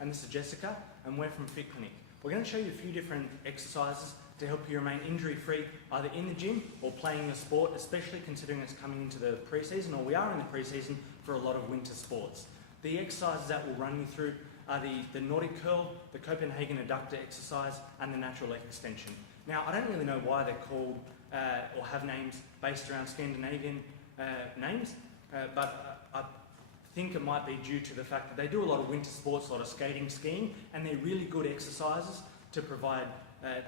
and this is Jessica, and we're from Fit Clinic. We're going to show you a few different exercises to help you remain injury-free, either in the gym or playing your sport, especially considering it's coming into the pre-season, or we are in the pre-season for a lot of winter sports. The exercises that we'll run you through are the Nordic curl, the Copenhagen adductor exercise, and the natural leg extension. Now, I don't really know why they're called or have names based around Scandinavian names, but I think it might be due to the fact that they do a lot of winter sports, a lot of skating, skiing, and they're really good exercises to provide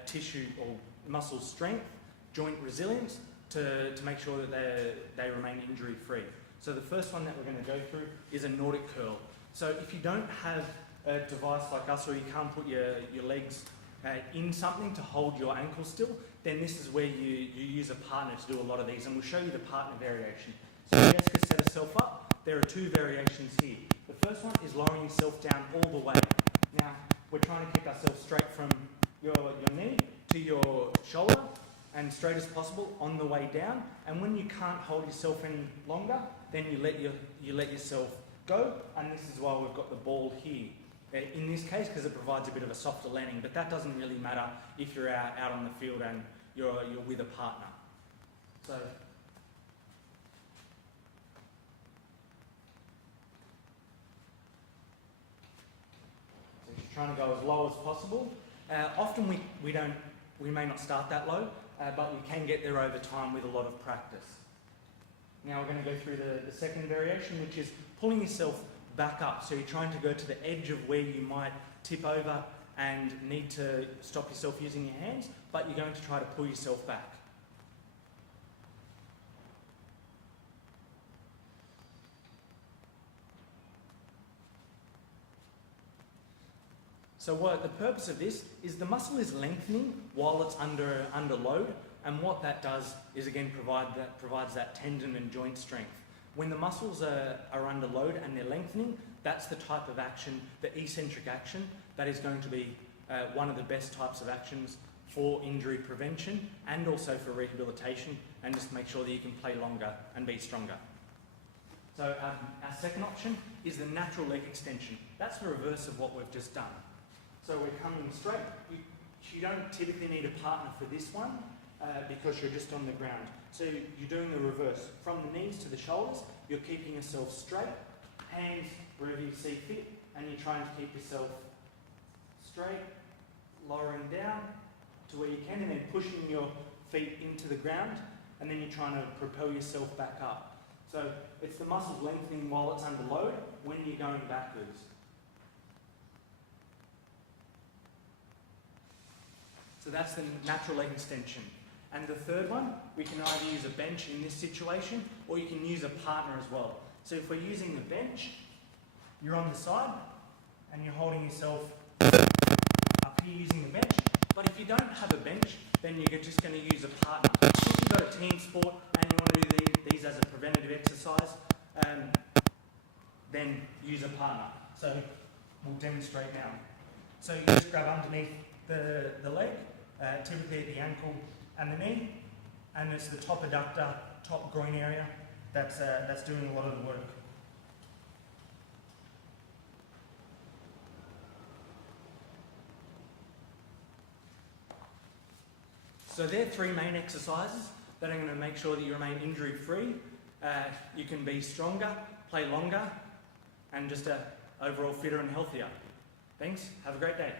tissue or muscle strength, joint resilience, to make sure that they remain injury-free. So the first one that we're going to go through is a Nordic curl. So if you don't have a device like us, or you can't put your legs in something to hold your ankle still, then this is where you use a partner to do a lot of these, and we'll show you the partner variation. So Jessica set herself up. There are two variations here. The first one is lowering yourself down all the way. Now, we're trying to keep ourselves straight from your knee to your shoulder, and straight as possible on the way down. And when you can't hold yourself any longer, then you let yourself go, and this is why we've got the ball here. In this case, because it provides a bit of a softer landing, but that doesn't really matter if you're out on the field and you're with a partner. So you're trying to go as low as possible. Often we may not start that low, but we can get there over time with a lot of practice. Now we're going to go through the second variation, which is pulling yourself back up. So you're trying to go to the edge of where you might tip over and need to stop yourself using your hands, but you're going to try to pull yourself back. So the purpose of this is the muscle is lengthening while it's under load, and what that does is again provides that tendon and joint strength. When the muscles are under load and they're lengthening, that's the type of action, the eccentric action, that is going to be one of the best types of actions for injury prevention and also for rehabilitation, and just make sure that you can play longer and be stronger. So our second option is the natural leg extension. That's the reverse of what we've just done. So we're coming straight. You don't typically need a partner for this one because you're just on the ground. So you're doing the reverse. From the knees to the shoulders, you're keeping yourself straight, hands wherever you see fit, and you're trying to keep yourself straight, lowering down to where you can, and then pushing your feet into the ground, and then you're trying to propel yourself back up. So it's the muscles lengthening while it's under load when you're going backwards. So that's the natural leg extension. And the third one, we can either use a bench in this situation, or you can use a partner as well. So if we're using the bench, you're on the side, and you're holding yourself up here using the bench. But if you don't have a bench, then you're just going to use a partner. If you've got a team sport and you want to do these as a preventative exercise, then use a partner. So we'll demonstrate now. So you just grab underneath the leg, typically at the ankle and the knee, and it's the top adductor, top groin area that's doing a lot of the work. So there are three main exercises that are going to make sure that you remain injury-free. You can be stronger, play longer, and just overall fitter and healthier. Thanks. Have a great day.